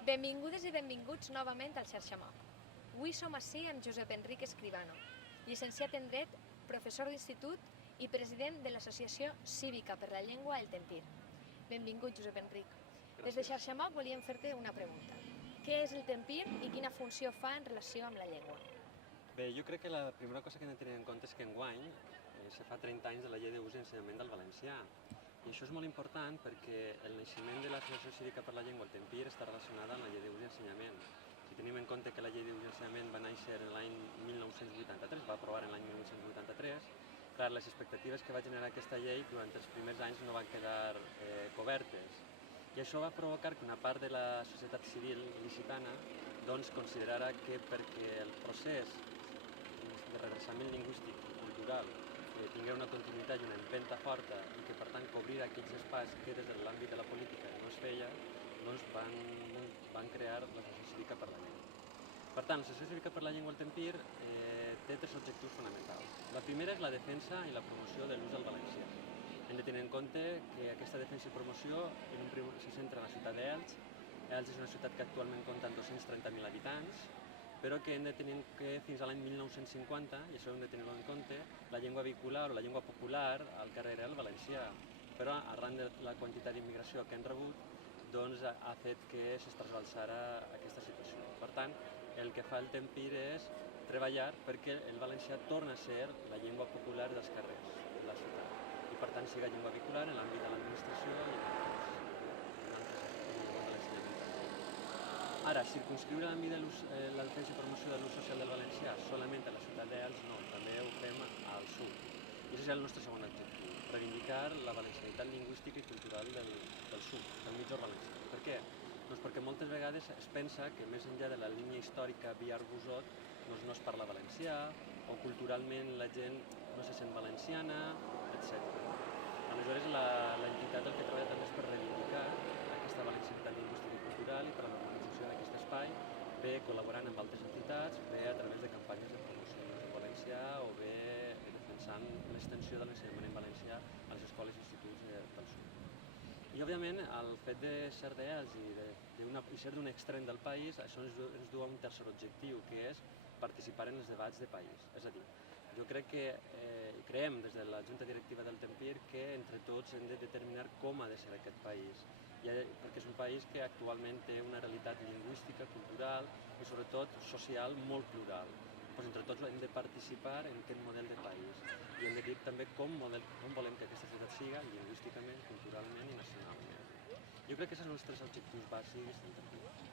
Benvingudes i benvinguts novament al Xarxamap. Avui som ací amb Josep Enric Escribano, llicenciat en Dret, professor d'institut i president de l'Associació Cívica per la Llengua El Tempir. Benvingut, Josep Enric. Des de Xarxamap volíem fer-te una pregunta. Què és el Tempir i quina funció fa en relació amb la llengua? Bé, jo crec que la primera cosa que hem de tenir en compte és que enguany se fa 30 anys de la llei d'ús i ensenyament del valencià. I això és molt important perquè el naixement de l'Associació Cívica per la Llengua El Tempir està relacionada amb la llei d'ús i ensenyament. Si tenim en compte que la llei d'ús i ensenyament va néixer l'any 1983, va aprovar l'any 1983, clar, les expectatives que va generar aquesta llei durant els primers anys no van quedar cobertes. I això va provocar que una part de la societat civil il·licitana considerara que perquè el procés de redreçament lingüístic i cultural tingués una continuïtat i una empenta forta i que per tant cobrir aquells espais que des de l'àmbit de la política no es feia, doncs van crear l'Associació Cívica per la Llengua. Per tant, l'Associació Cívica per la Llengua El Tempir té tres objectius fonamentals. La primera és la defensa i la promoció de l'ús del valencià. Hem de tenir en compte que aquesta defensa i promoció se centra en la ciutat d'Elx. Elx és una ciutat que actualment compta amb 230.000 habitants, però que hem de tenir que fins a l'any 1950, i això hem de tenir-ho en compte, la llengua vehicular o la llengua popular al carrer era el valencià, però arran de la quantitat d'immigració que hem rebut, doncs ha fet que es trasbalsara aquesta situació. Per tant, el que fa el Tempir és treballar perquè el valencià torna a ser la llengua popular dels carrers de la ciutat i per tant siga llengua vehicular en l'àmbit de l'administració i en altres Ara, circunscriure l'àmbit de la defensa i promoció de l'ús social del valencià solament a la ciutat d'Elx, no, també ho fem al sud. I aquest és el nostre segon objectiu, reivindicar la valencianitat lingüística i cultural del sud, del mitjor valencià. Per què? Doncs perquè moltes vegades es pensa que més enllà de la línia històrica via Arbusot no es parla valencià o culturalment la gent no se sent valenciana, etc. Aleshores, l'entitat el que treballa també és per reivindicar aquesta valencianitat lingüística i cultural i per la normalització d'aquest espai, bé col·laborant amb altres entitats, bé a través de campanyes de promoció en valencià o bé defensant l'extensió de l'ensenyament en valencià a les escoles i instituts del sud. I, òbviament, el fet de ser d'Elx i ser d'un extrem del país, això ens du a un tercer objectiu, que és participar en els debats de país. És a dir, jo crec que creiem des de la Junta Directiva del Tempir que entre tots hem de determinar com ha de ser aquest país, perquè és un país que actualment té una realitat lingüística, cultural i sobretot social molt plural. Entre tots hem de participar en aquest model de país i hem de dir també com volem que aquesta ciutat siga lingüísticament, culturalment i nacionalment. Jo crec que aquests són els tres objectius bàsics del Tempir.